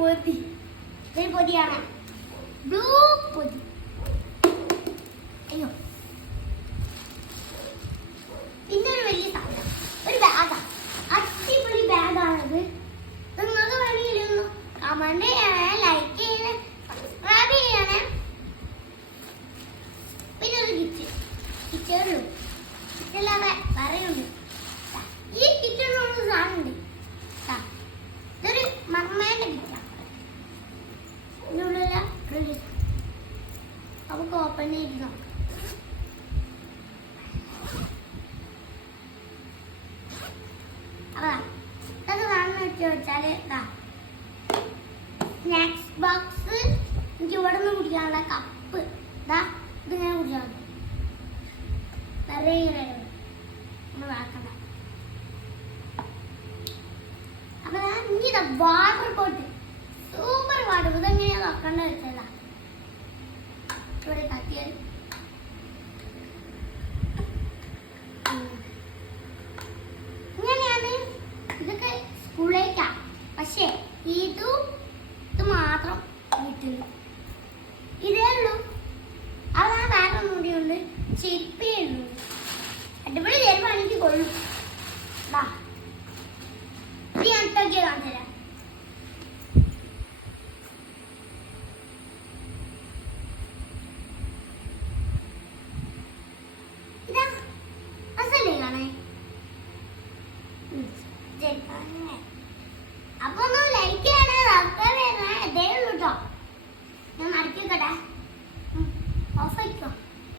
പൊതി. ഇതൊരു പൊതിയാണ്. ബ്ലൂ പൊതി. അയ്യോ, ഇന്നൊരു വലിയ സാധനം, ഒരു ബാഗാ. അടിപൊളി ബാഗാണത്. നിങ്ങൾക്ക് വേണമെങ്കിലൊന്ന് കമന്റ് ചെയ്യണേ, ലൈക്ക് ചെയ്യണേ, സബ്സ്ക്രൈബ് ചെയ്യണേ. പിന്നെ ഒരു കിച്ചണുള്ളൂ. കിച്ചല്ലാതെ പറയുന്നുണ്ട്. ഈ കിച്ചണിലുള്ള സാധനമുണ്ട്. ഇതൊരു മമ്മേന്റെ കിച്ചൺ. ഇതിനുള്ള നമുക്ക് ഓപ്പൺ ചെയ്ത് നോക്കാം. വെച്ചാല് സ്നാക്സ് ബോക്സ്. എനിക്ക് ഇവിടെ നിന്ന് കുടിക്കാനുള്ള കപ്പ്. ഇത് ഞാൻ കുടിച്ചാൽ നിറയെ നമ്മൾ ആക്കണ്ട. അപ്പൊ ഇനി വാട്ടർ ബോട്ടിൽ, സൂപ്പർ വാട്ടർ. ഇതെങ്ങനെയാ നോക്കണ്ട വെച്ചല്ല. ഇവിടെ കത്തിയാൽ ഇങ്ങനെയാണ്. ഇതൊക്കെ സ്കൂളിലേക്കാ. പക്ഷേ ഇത് മാത്രം വീട്ടിൽ ഇതേ ഉള്ളൂ. അതാണ് വേറെ ഒന്നും കൂടിയുണ്ട്. ശരി.